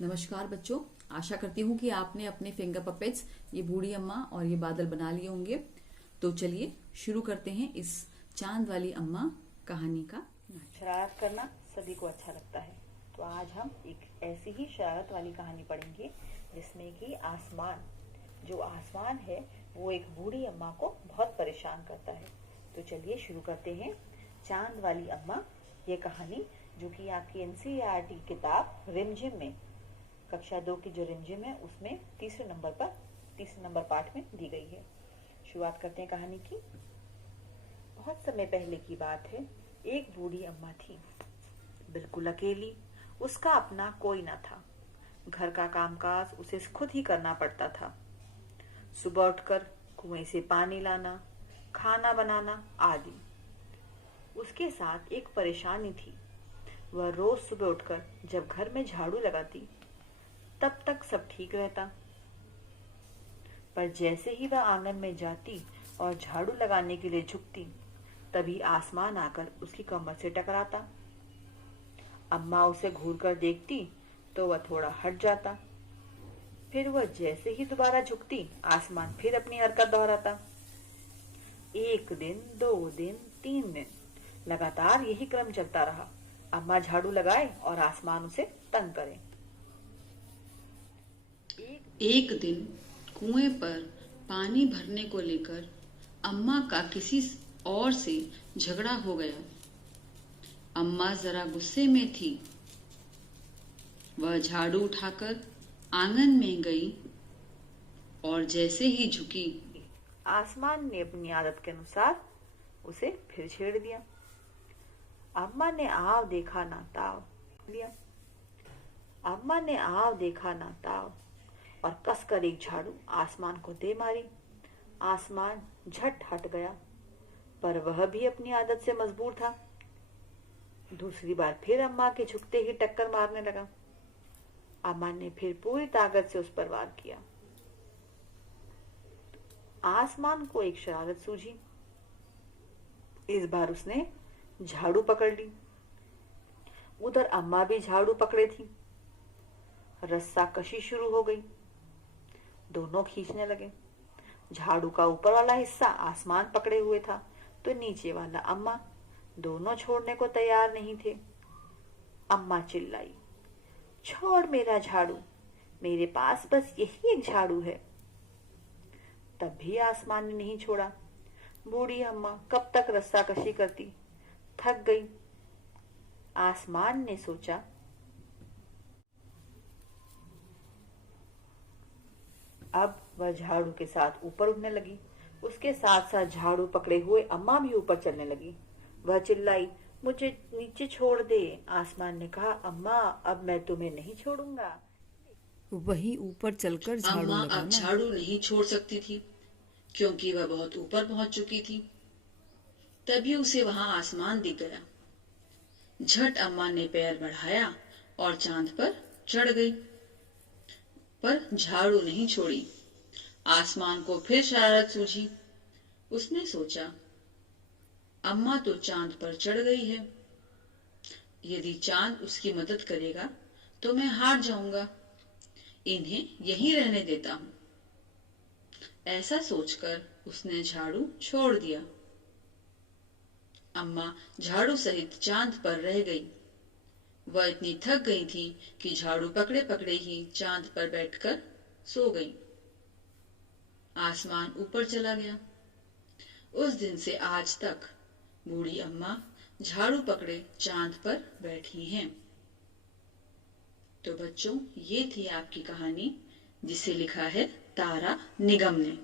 नमस्कार बच्चों, आशा करती हूँ कि आपने अपने फिंगर पपेट्स, ये बूढ़ी अम्मा और ये बादल बना लिए होंगे। तो चलिए शुरू करते हैं इस चांद वाली अम्मा कहानी का। शरारत करना सभी को अच्छा लगता है, तो आज हम एक ऐसी ही शरारत वाली कहानी पढ़ेंगे जिसमें कि आसमान है वो एक बूढ़ी अम्मा को बहुत परेशान करता है। तो चलिए शुरू करते हैं चांद वाली अम्मा, ये कहानी जो कि आपकी NCERT किताब रिमझिम में कक्षा 2 की जो रिमझिम है उसमें तीसरे नंबर पाठ में दी गई है। शुरुआत करते हैं कहानी की। बहुत समय पहले की बात है, एक बूढ़ी अम्मा थी, बिल्कुल अकेली। उसका अपना कोई न था। घर का कामकाज उसे खुद ही करना पड़ता था। सुबह उठकर कुएं से पानी लाना, खाना बनाना आदि। उसके साथ एक परेशानी थी। वह रोज सुबह उठकर जब घर में झाड़ू लगाती तब तक सब ठीक रहता, पर जैसे ही वह आंगन में जाती और झाड़ू लगाने के लिए झुकती तभी आसमान आकर उसकी कमर से टकराता। अम्मा उसे घूरकर देखती तो वह थोड़ा हट जाता, फिर वह जैसे ही दोबारा झुकती आसमान फिर अपनी हरकत दोहराता। 1 दिन, 2 दिन, 3 दिन लगातार यही क्रम चलता रहा। अम्मा झाड़ू लगाए और आसमान उसे तंग करे। एक दिन कुएं पर पानी भरने को लेकर अम्मा का किसी और से झगड़ा हो गया। अम्मा जरा गुस्से में थी। वह झाड़ू उठाकर आंगन में गई और जैसे ही झुकी, आसमान ने अपनी आदत के अनुसार उसे फिर छेड़ दिया। अम्मा ने आव देखा ना ताव और कसकर एक झाड़ू आसमान को दे मारी। आसमान झट हट गया, पर वह भी अपनी आदत से मजबूर था। दूसरी बार फिर अम्मा के झुकते ही टक्कर मारने लगा। अम्मा ने फिर पूरी ताकत से उस पर वार किया। आसमान को एक शरारत सूझी। इस बार उसने झाड़ू पकड़ ली। उधर अम्मा भी झाड़ू पकड़े थी। रस्सा कशी शुरू हो गई। दोनों खींचने लगे। झाड़ू का ऊपर वाला हिस्सा आसमान पकड़े हुए था तो नीचे वाला अम्मा। दोनों छोड़ने को तैयार नहीं थे। अम्मा चिल्लाई, छोड़ मेरा झाड़ू, मेरे पास बस यही एक झाड़ू है। तब भी आसमान ने नहीं छोड़ा। बूढ़ी अम्मा कब तक रस्सा कशी करती, थक गई। आसमान ने सोचा, अब वह झाड़ू के साथ ऊपर उठने लगी। उसके साथ साथ झाड़ू पकड़े हुए अम्मा भी ऊपर चलने लगी। वह चिल्लाई, मुझे नीचे छोड़ दे। आसमान ने कहा, अम्मा अब मैं तुम्हें नहीं छोड़ूंगा। वही ऊपर चलकर झाड़ू अम्मा लगाना। अब झाड़ू नहीं छोड़ सकती थी क्योंकि वह बहुत ऊपर पहुंच चुकी थी। तभी उसे वहां आसमान दिख गया। झट अम्मा ने पैर बढ़ाया और चांद पर चढ़ गई, पर झाड़ू नहीं छोड़ी। आसमान को फिर शरारत सूझी। उसने सोचा, अम्मा तो चांद पर चढ़ गई है। यदि चांद उसकी मदद करेगा तो मैं हार जाऊंगा। इन्हें यहीं रहने देता हूं। ऐसा सोचकर उसने झाड़ू छोड़ दिया। अम्मा झाड़ू सहित चांद पर रह गई। वह इतनी थक गई थी कि झाड़ू पकड़े पकड़े ही चांद पर बैठकर सो गई। आसमान ऊपर चला गया। उस दिन से आज तक बूढ़ी अम्मा झाड़ू पकड़े चांद पर बैठी हैं। तो बच्चों, ये थी आपकी कहानी जिसे लिखा है तारा निगम ने।